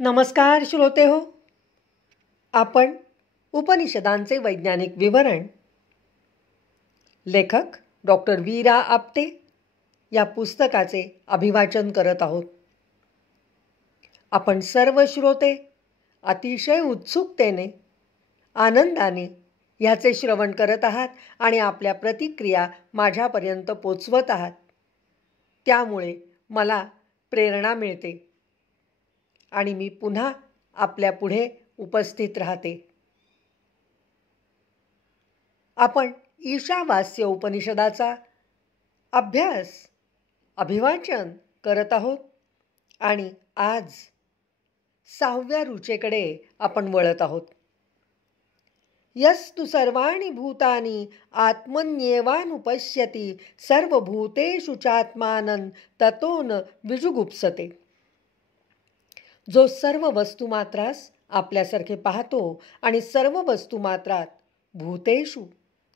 नमस्कार श्रोते हो. आपण उपनिषदांचे वैज्ञानिक विवरण लेखक डॉक्टर वीरा आपटे या पुस्तकाचे अभिवाचन करत आहोत. आपण सर्व श्रोते अतिशय उत्सुकतेने आनंदाने ह्याचे श्रवण करत आहात आणि आपल्या प्रतिक्रिया माझ्यापर्यंत पोचवत आहात. त्यामुळे मला प्रेरणा मिळते आणि मी पुन्हा आपल्या पुढे उपस्थित राहते. आपण ईशावास्य उपनिषदाचा अभिवाचन करत आहोत आणि आज 6व्या रुचेकडे आपण वळत आहोत. यस्तु सर्वाणि भूतानि आत्मन्येवानुपश्यति सर्वभूतेषु चात्मानं ततो न विजुगुप्सते. जो सर्व वस्तुमात्रास आपल्यासारखे पाहतो आणि सर्व वस्तुमात्रात भूतेषु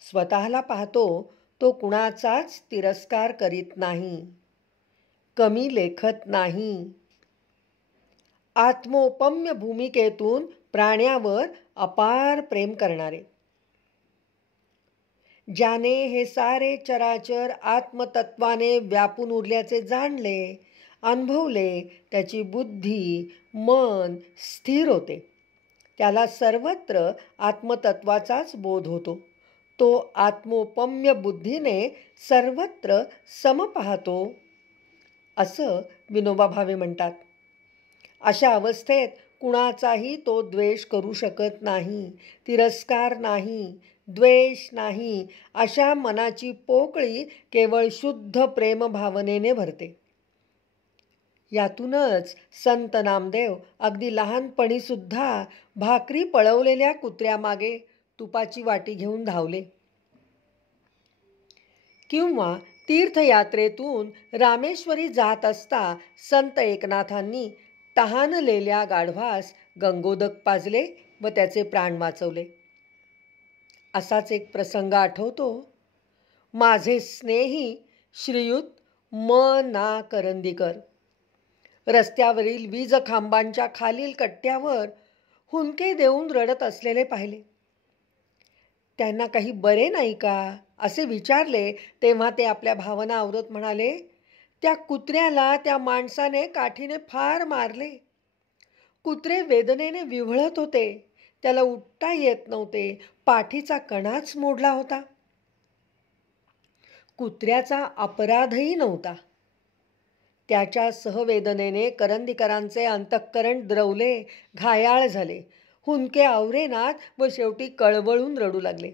स्वतःला पाहतो, तो कुणाचाच तिरस्कार करीत नाही, कमी लेखत नाही. आत्मोपम्य भूमिकेतून प्राण्यावर अपार प्रेम करणारे, ज्याने हे सारे चराचर आत्मतत्वाने व्यापून उरल्याचे जाणले, अनुभवले, त्याची बुद्धी मन स्थिर होते, त्याला सर्वत्र आत्मतत्वाचाच बोध होतो. तो आत्मोपम्य बुद्धीने सर्वत्र सम पाहतो, असं विनोबा भावे म्हणतात. अशा अवस्थेत कुणाचाही तो द्वेष करू शकत नाही, तिरस्कार नाही, द्वेष नाही. अशा मनाची पोकळी केवळ शुद्ध प्रेम भावनेने भरते. यातूनच संत नामदेव अगदी लहानपणी सुद्धा भाकरी पळवलेल्या कुत्र्यामागे तुपाची वाटी घेऊन धावले, किंवा तीर्थयात्रेतून रामेश्वरी जात असता संत एकनाथांनी तहानलेल्या गाढवास गंगोदक पाजले व त्याचे प्राण वाचवले. असाच एक प्रसंग आठवतो. माझे स्नेही श्रीयुत म. ना. करंदीकर रस्त्यावरील वीज खांबांच्या खालील कट्ट्यावर हुंदके देऊन रडत असलेले पाहिले. त्यांना काही बरे नाही का असे विचारले तेव्हा ते आपल्या भावना आवरत म्हणाले, त्या कुत्र्याला त्या माणसाने काठीने फार मारले. कुत्रे वेदनेने विव्हळत होते, त्याला उठता येत नव्हते, पाठीचा कणाच मोडला होता. कुत्र्याचा अपराधही नव्हता. त्याच्या सहवेदनेने करंदीकरांचे अंतःकरण द्रवले, घायाळ झाले, हुंदके आवरेनात व शेवटी कळवळून रडू लागले.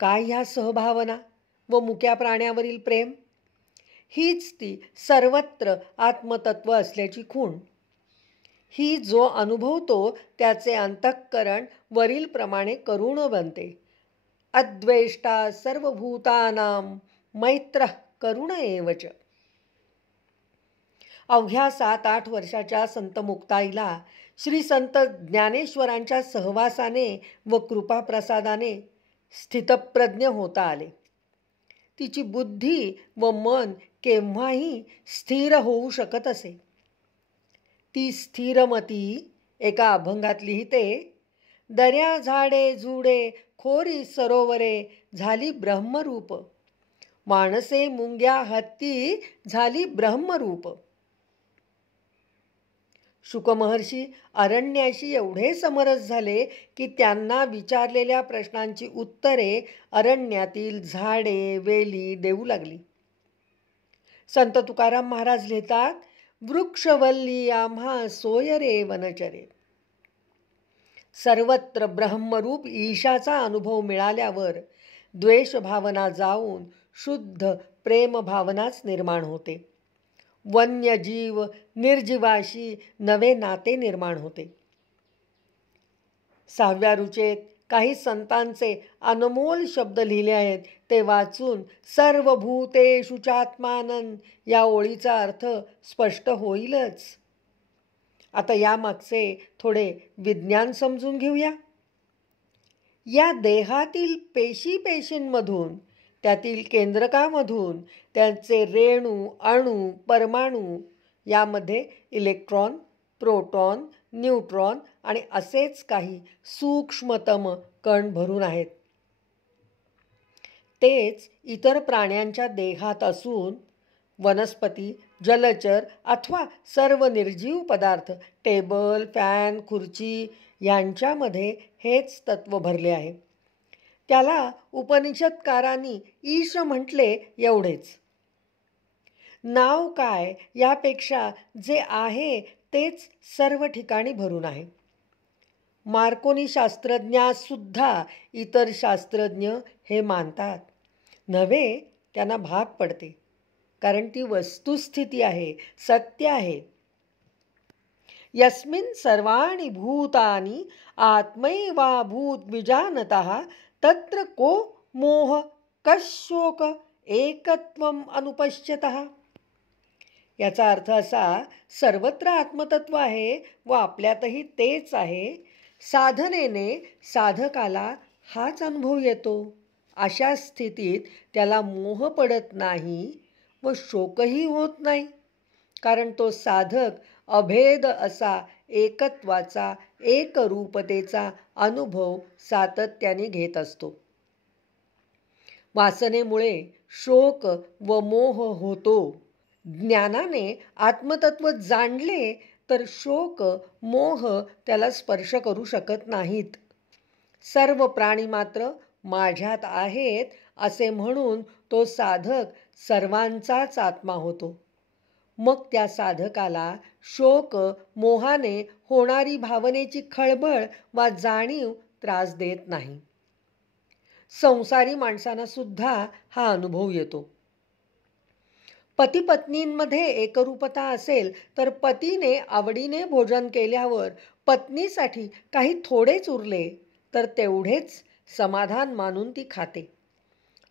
काय ह्या सहभावना व मुक्या प्राण्यावरील प्रेम! हीच ती सर्वत्र आत्मतत्व असल्याची खूण. ही जो अनुभवतो त्याचे अंतःकरण वरील प्रमाणे करुण बनते. अद्वेष्टा सर्वभूतानां मैत्रः करुण एवच. अवघ्या 7-8 वर्षाच्या संत मुक्ताईला श्री संत ज्ञानेश्वरांच्या सहवासाने व कृपाप्रसादाने स्थितप्रज्ञ होता आले. तिची बुद्धी व मन केव्हाही स्थिर होऊ शकत असे. ती स्थिरमती एका अभंगात लिहिते, दर्या झाडे झुडे खोरी सरोवरे झाली ब्रह्मरूप, माणसे मुंग्या हत्ती झाली ब्रह्मरूप. शुकमहर्षी अरण्याशी एवढे समरस झाले की त्यांना विचारलेल्या प्रश्नांची उत्तरे अरण्यातील झाडे वेली देऊ लागली. संत तुकाराम महाराज लिहितात, वृक्षवल्ली आम्हा सोय रे वनचरे. सर्वत्र ब्रह्मरूप ईशाचा अनुभव मिळाल्यावर द्वेषभावना जाऊन शुद्ध प्रेमभावनाच निर्माण होते. वन्यजीव निर्जीवाशी नवे नाते निर्माण होते. 6व्या रुचेत काही संतांचे अनमोल शब्द लिहिले आहेत, ते वाचून सर्वभूतेषु चात्मानं या ओळीचा अर्थ स्पष्ट होईलच. आता यामागचे थोडे विज्ञान समजून घेऊया. या देहातील पेशींमधून, त्यातील केंद्रकामधून त्यांचे रेणू अणू परमाणू यामध्ये इलेक्ट्रॉन प्रोटॉन, न्यूट्रॉन आणि असेच काही सूक्ष्मतम कण भरून आहेत. तेच इतर प्राण्यांच्या देहात असून वनस्पती, जलचर अथवा सर्व निर्जीव पदार्थ, टेबल, फॅन, खुर्ची यांच्यामध्ये हेच तत्व भरले आहे. त्याला उपनिषदकारांनी ईश म्हटले एवढेच. नाव काय यापेक्षा जे आहे तेच सर्व ठिकाणी भरून आहे. मार्कोनी शास्त्रज्ञासुद्धा इतर शास्त्रज्ञ हे मानतात. नव्हे, त्यांना भाग पडते, कारण ती वस्तुस्थिती आहे, सत्य आहे. यस्मिन् सर्वाणि भूतानि आत्मैवाभूत विजानतः तत्र को मोह कशोक एकत्वम अनुपश्यतः. याचा अर्थ असा, सर्वत्र आत्मतत्व आहे व आपल्यातही तेच आहे. साधनेने साधकाला हाच अनुभव येतो. अशा स्थितीत त्याला मोह पडत नाही व शोकही होत नाही, कारण तो साधक अभेद असा एकत्वाचा, एकरूपतेचा अनुभव सातत्याने घेत असतो. वासनेमुळे शोक व मोह होतो. ज्ञानाने आत्मतत्व जाणले तर शोक, मोह त्याला स्पर्श करू शकत नाहीत. सर्व प्राणी मात्र माझ्यात आहेत असे म्हणून तो साधक सर्वांचाच आत्मा होतो. मग त्या साधकाला शोक, मोहाने होणारी भावनेची खळबळ वा जाणीव त्रास देत नाही. संसारी माणसांना सुद्धा हा अनुभव येतो. पती पत्नींमध्ये एकरूपता असेल तर पतीने आवडीने भोजन केल्यावर पत्नीसाठी काही थोडेच उरले तर तेवढेच समाधान मानून ती खाते.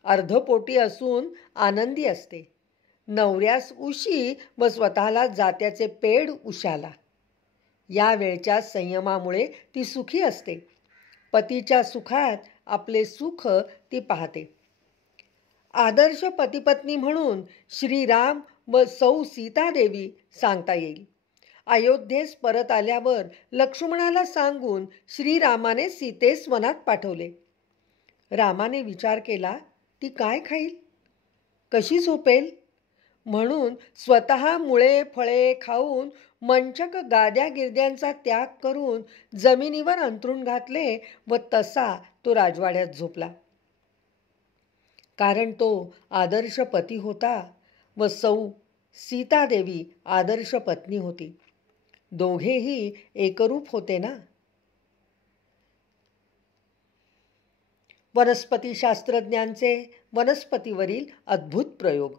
अर्धपोटी असून आनंदी असते. नवऱ्यास उशी व स्वतःला जात्याचे पेड उशाला. या वेळच्या संयमामुळे ती सुखी असते. पतीच्या सुखात आपले सुख ती पाहते. आदर्श पतिपत्नी म्हणून श्रीराम व सौ सीतादेवी सांगता येईल. अयोध्येस परत आल्यावर लक्ष्मणाला सांगून श्रीरामाने सीतेस वनात पाठवले. रामाने विचार केला, ती काय खाईल, कशी झोपेल, म्हणून स्वतः मुळे फळे खाऊन मंचक गाद्या गिरद्यांचा त्याग करून जमिनीवर अंथरूण घातले व तसा तो राजवाड्यात झोपला. कारण तो आदर्श पती होता व सौ सीतादेवी आदर्श पत्नी होती. दोघेही एकरूप होते ना. वनस्पतीशास्त्रज्ञांचे वनस्पतीवरील अद्भुत प्रयोग.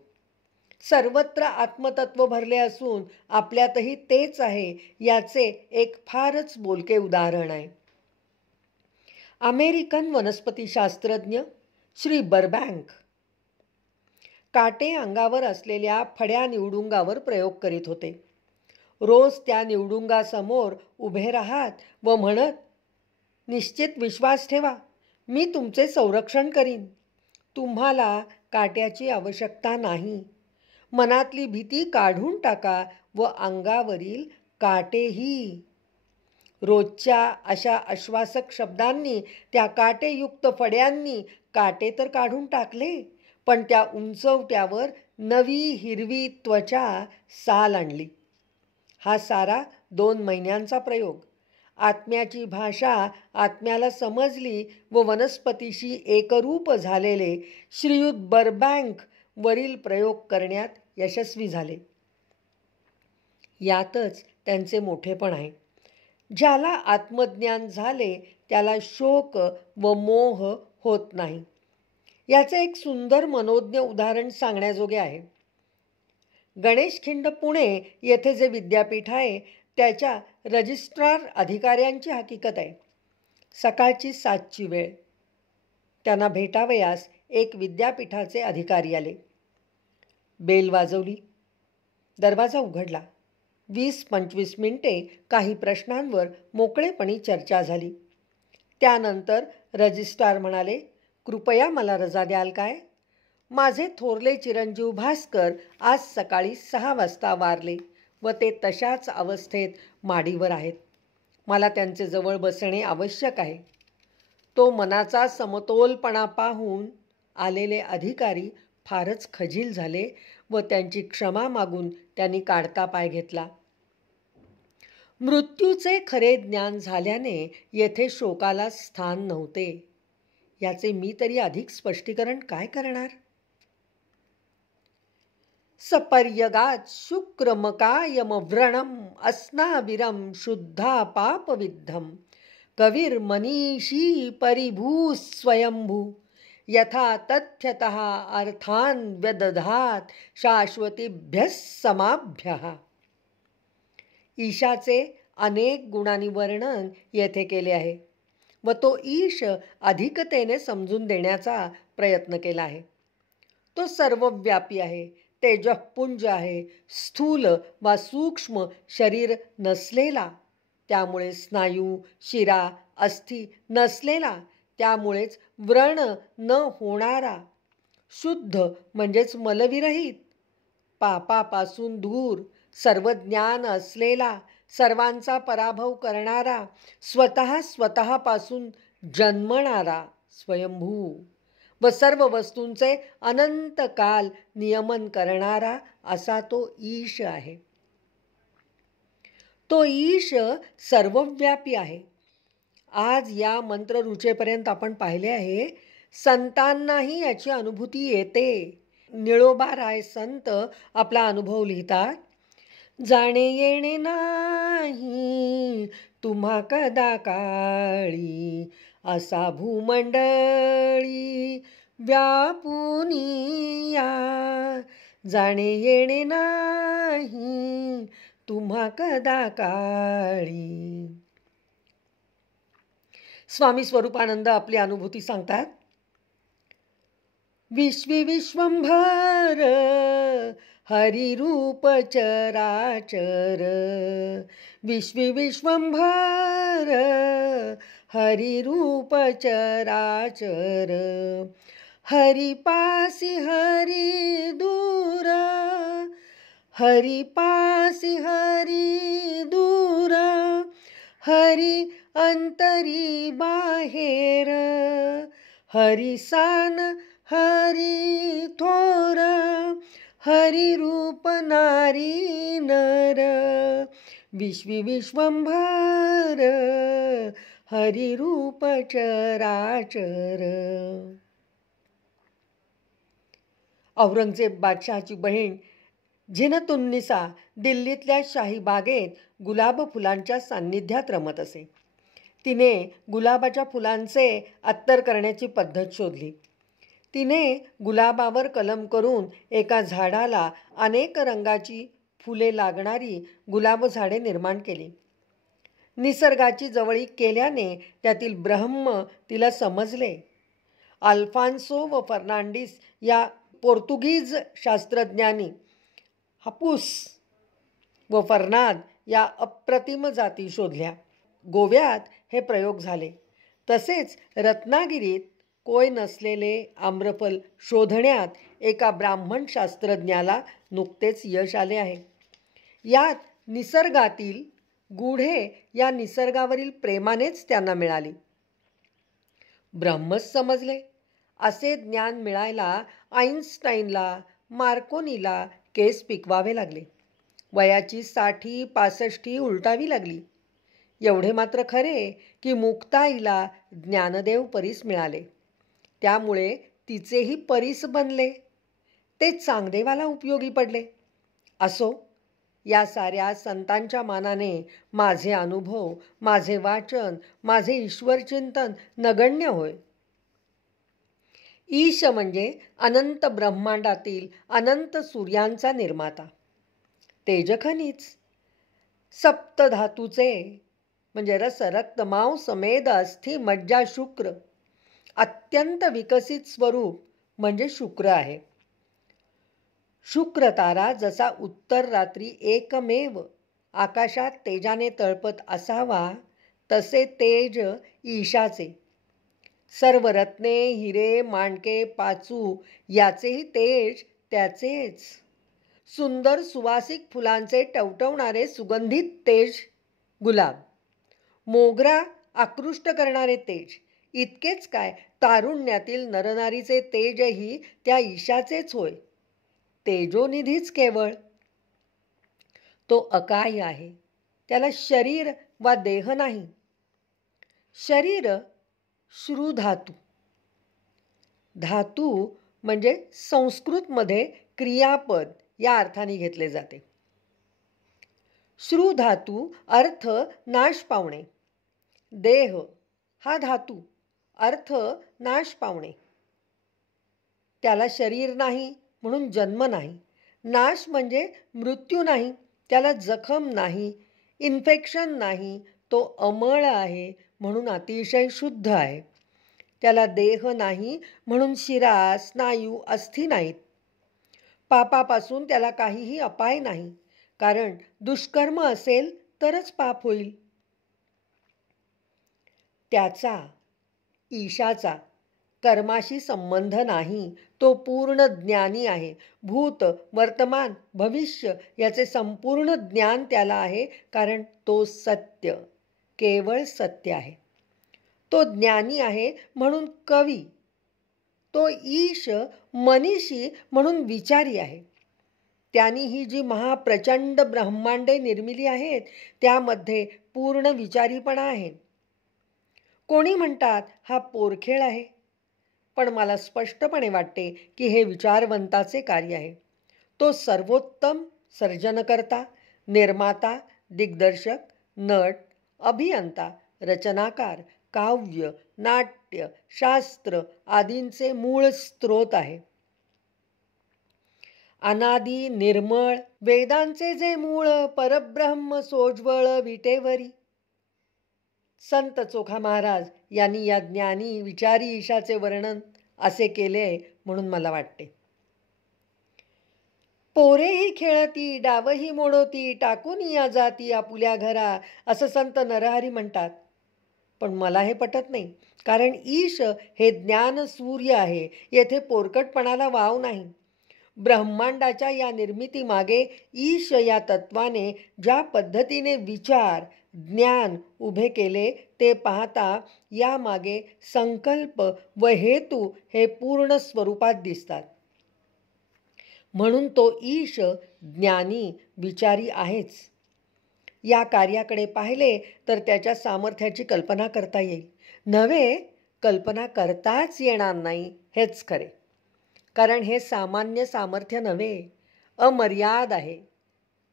सर्वत्र आत्मतत्व भरले असून आपल्यातही तेच आहे याचे एक फारच बोलके उदाहरण आहे. अमेरिकन वनस्पतीशास्त्रज्ञ श्री बर्बँक काटे अंगावर असलेल्या फड्या निवडुंगावर प्रयोग करीत होते. रोज त्या निवडुंगासमोर उभे राहत व म्हणत, निश्चित विश्वास ठेवा, मी तुमचे संरक्षण करीन. तुम्हाला काट्याची आवश्यकता नाही. मनातली भीती काढून टाका व अंगावरील काटेही. रोजच्या अशा आश्वासक शब्दांनी त्या काटेयुक्त फड्यांनी काटे तर काढून टाकले, पण त्या उंचवट्यावर नवी हिरवी त्वचा साल आणली. हा सारा 2 महिन्यांचा प्रयोग. आत्म्याची भाषा आत्म्याला समजली व वनस्पतीशी एकरूप झालेले श्रीयुत बर्बँक वरील प्रयोग करण्यात यशस्वी झाले. यातच त्यांचे मोठेपण आहे. ज्याला आत्मज्ञान झाले त्याला शोक व मोह होत नाही. याचे एक सुंदर मनोज्ञ उदाहरण सांगण्याजोगे आहे. गणेशखिंड पुणे येथे जे विद्यापीठ आहे त्याच्या रजिस्ट्रार अधिकाऱ्यांची हकीकत आहे. सकाळची 7ची वेळ. त्यांना भेटावयास एक विद्यापीठाचे अधिकारी आले. बेल वाजवली. दरवाजा उघडला. 20-25 मिनिटे काही प्रश्नांवर मोकळेपणी चर्चा झाली. त्यानंतर रजिस्ट्रार म्हणाले, कृपया मला रजा द्याल काय? माझे थोरले चिरंजीव भास्कर आज सकाळी 6 वाजता वारले व ते तशाच अवस्थेत माडीवर आहेत. मला त्यांचे जवळ बसणे आवश्यक आहे. तो मनाचा समतोलपणा पाहून आलेले अधिकारी फारच खजील झाले व त्यांची क्षमा मागून त्यांनी काढता पाय घेतला. मृत्यूचे खरे ज्ञान झाल्याने येथे शोकाला स्थान नव्हते. याचे मी तरी अधिक स्पष्टीकरण काय करणार? सपर्यगात शुक्रमकायमव्रणम अस्नाविरम शुद्धा पापविद्धम कविर मनीषी परिभू स्वयंभू यथा तथ्यतः अर्थान व्यदधात शाश्वतीभ्यः समाभ्यः. ईशाचे अनेक गुणांनी वर्णन येथे केले आहे व तो ईश अधिकतेने समजून देण्याचा प्रयत्न केला आहे. तो सर्वव्यापी आहे, तेजःपुंज आहे, स्थूल वा सूक्ष्म शरीर नसलेला, त्यामुळे स्नायू शिरा अस्थि नसलेला, त्यामुळेच व्रण न होणारा, शुद्ध म्हणजेच मलविरहित, पापापासून दूर, सर्व ज्ञान असलेला, सर्वांचा पराभव करणारा, स्वतःपासून जन्मणारा, स्वयंभू व सर्व वस्तूंचे अनंत काल नियमन करणारा असा तो ईश आहे. तो ईश सर्वव्यापी आहे. आज या मंत्र रुचेपर्यंत आपण पाहिले आहे. संतांनाही याची अनुभूती येते. निळोबा राय संत आपला अनुभव लिहितात. जाणे येणे नाही तुम्हा कदा काळी असा भूमंडळी व्यापुनी या. जाणे येणे नाही तुम्हा कदा काळी. स्वामी स्वरूपानंद आपली अनुभूती सांगतात. विश्वी विश्वंभर हरिरूप चराचर. विश्वी विश्वंभर हरिरूप चराचर. हरिपासी हरि दूर. हरिपासी हरि दूर. हरि अंतरी बाहेर. हरि सान हरि थोर. हरि रूप नारी नर. विश्वी विश्वंभर हरि रूप चराचर. औरंगजेब बादशहाची बहीण झिनतुन्निसा दिल्लीतल्या शाही बागेत गुलाब फुलांच्या सान्निध्यात रमत असे. तिने गुलाबाच्या फुलांचे अत्तर करण्याची पद्धत शोधली. तिने गुलाबावर कलम करून एका झाडाला अनेक रंगाची फुले लागणारी गुलाब झाडे निर्माण केली. निसर्गाची जवळीक केल्याने त्यातील ब्रह्म तिला समजले. अल्फान्सो व फर्नांडिस या पोर्तुगीज शास्त्रज्ञांनी हापूस व फर्नाद या अप्रतिम जाती शोधल्या. गोव्यात हे प्रयोग झाले. तसेच रत्नागिरीत कोय नसलेले आम्रफल शोधण्यात एका ब्राह्मण शास्त्रज्ञाला नुकतेच यश आले आहे. यात निसर्गातील गुढे या निसर्गावरील प्रेमानेच त्यांना मिळाली. ब्रह्मच समजले असे ज्ञान मिळायला आईन्स्टाईनला, मार्कोनीला केस पिकवावे लागले. वयाची 60-65 उलटावी लागली. एवढे मात्र खरे की मुक्ताईला ज्ञानदेव परीस मिळाले. त्यामुळे तिचेही परीस बनले. ते चांगदेवाला उपयोगी पडले. असो, या साऱ्या संतांच्या मानाने माझे अनुभव, माझे वाचन, माझे ईश्वरचिंतन नगण्य होय. ईश म्हणजे अनंत ब्रह्मांडातील अनंत सूर्यांचा निर्माता. तेजखनीच सप्तधातूचे म्हणजे रस रक्त मांस मेद अस्थि मज्जा शुक्र अत्यंत विकसित स्वरूप म्हणजे शुक्र आहे. शुक्र तारा जसा उत्तर रात्री एकमेव आकाशात तेजाने तळपत असावा तसे तेज ईशाचे. सर्व रत्ने हिरे माणके पाचू याचेही तेज त्याचेच. सुंदर सुवासिक फुलांचे टवटवणारे सुगंधित तेज गुलाब, मोगरा आकृष्ट करणारे तेज. इतकेच काय, तारुण्यातील नरनारीचे तेजही त्या ईशाचेच होय. तेजोनिधीच केवळ. तो अकाय आहे. त्याला शरीर वा देह नाही. शरीर श्रुधातू. धातू म्हणजे संस्कृतमध्ये क्रियापद या अर्थाने घेतले जाते. श्रुधातू अर्थ नाश पावणे. देह हा धातू, अर्थ नाश पावणे. त्याला शरीर नाही म्हणून जन्म नाही. नाश म्हणजे मृत्यू नाही, त्याला जखम नाही, इन्फेक्शन नाही. तो अमळ आहे म्हणून अतिशय शुद्ध आहे. त्याला देह नाही म्हणून शिरा, स्नायू, अस्थी नाहीत. पापापासून त्याला काहीही अपाय नाही, कारण दुष्कर्म असेल तरच पाप होईल. त्याचा, ईशाचा कर्माशी संबंध नाही. तो पूर्ण ज्ञानी आहे. भूत, वर्तमान, भविष्य याचे संपूर्ण ज्ञान त्याला आहे, कारण तो सत्य, केवळ सत्य आहे. तो ज्ञानी आहे म्हणून कवी. तो ईश मनीषी म्हणून विचारी आहे. त्यांनी ही जी महाप्रचंड ब्रह्मांडे निर्मिली आहेत त्यामध्ये पूर्ण विचारीपणा आहे. कोणी म्हणतात हा पोरखेळ आहे, पण मला स्पष्टपणे वाटते की हे विचारवंताचे कार्य आहे. तो सर्वोत्तम सर्जनकर्ता, निर्माता, दिग्दर्शक, नट, अभियंता, रचनाकार, काव्य, नाट्य, शास्त्र आदींचे मूळ स्रोत आहे. अनादी निर्मळ वेदांचे जे मूळ परब्रह्म सोज्वळ विटेवरी. संत चोखा महाराज यांनी या ज्ञानी विचारी ईशाचे वर्णन असे केले म्हणून मला वाटते. पोरेही खेळती, डावही मोडोती, टाकून या जाती आपुल्या घरा, असं संत नरहरी म्हणतात. पण मला हे पटत नाही, कारण ईश हे ज्ञान सूर्य आहे. येथे पोरकटपणाला वाव नाही. ब्रह्मांडाच्या या निर्मितीमागे ईश या तत्वाने ज्या पद्धतीने विचार, ज्ञान उभे केले ते पाहता यामागे संकल्प व हेतू हे पूर्ण स्वरूपात दिसतात. म्हणून तो ईश ज्ञानी विचारी आहेच. या कार्याकडे पाहिले तर त्याच्या सामर्थ्याची कल्पना करता येईल. नव्हे, कल्पना करताच येणार नाही हेच खरे. कारण हे सामान्य सामर्थ्य नव्हे, अमर्याद आहे.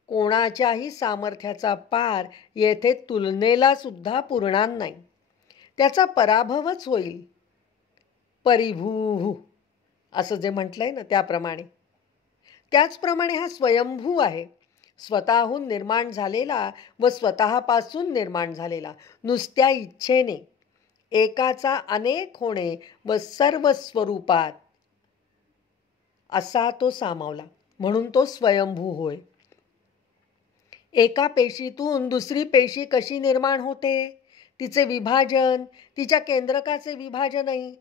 कोणाच्याही सामर्थ्याचा पार येथे तुलनेला सुद्धा पुरणार नाही. त्याचा पराभवच होईल. परिभूः असं जे म्हटलंय ना त्याप्रमाणे. त्याचप्रमाणे हा स्वयंभू आहे. स्वतःहून निर्माण झालेला व स्वतःपासून निर्माण झालेला. नुसत्या इच्छेने एकाचा अनेक होणे व सर्व स्वरूपात असा तो सामावला, म्हणून तो स्वयंभू होय. एका पेशीतून दुसरी पेशी कशी निर्माण होते, तिचे विभाजन, तिच्या केंद्रकाचे विभाजनही,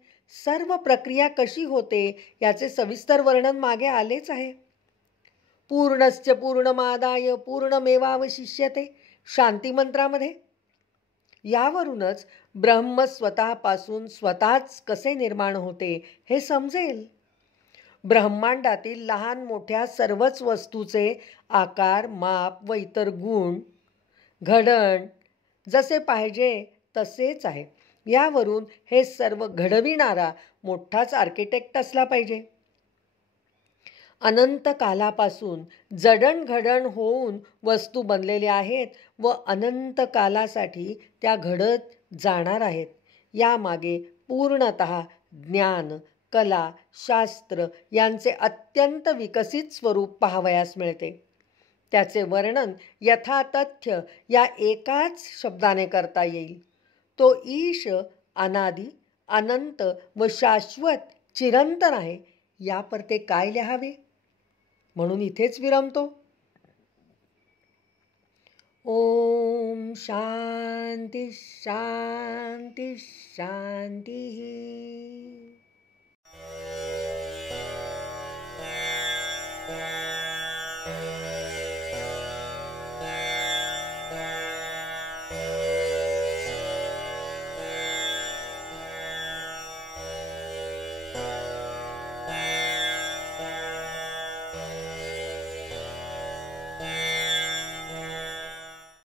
सर्व प्रक्रिया कशी होते याचे सविस्तर वर्णन मागे आलेच आहे. पूर्णस्य पूर्णमादाय पूर्णमेवावशिष्यते शांतिमंत्रामध्ये. यावरूनच ब्रह्म स्वतःपासून स्वतःच कसे निर्माण होते हे समजेल. ब्रह्मांडातील लहान मोठ्या सर्वच वस्तूचे आकार, माप व इतर गुण, घडण जसे पाहिजे तसेच आहे. यावरून हे सर्व घडविणारा मोठाच आर्किटेक्ट असला पाहिजे. अनंत कालापासून जडणघडण होऊन वस्तू बनलेल्या आहेत व अनंत कालासाठी त्या घडत जाणार आहेत. यामागे पूर्णतः ज्ञान, कला, शास्त्र यांचे अत्यंत विकसित स्वरूप पाहावयास मिळते. त्याचे वर्णन यथातथ्य या एकाच शब्दाने करता येईल. तो ईश अनादी, अनंत व शाश्वत चिरंतन आहे. यापरते काय लिहावे, म्हणून इथेच विरमतो. ओम शांती शांती शांती.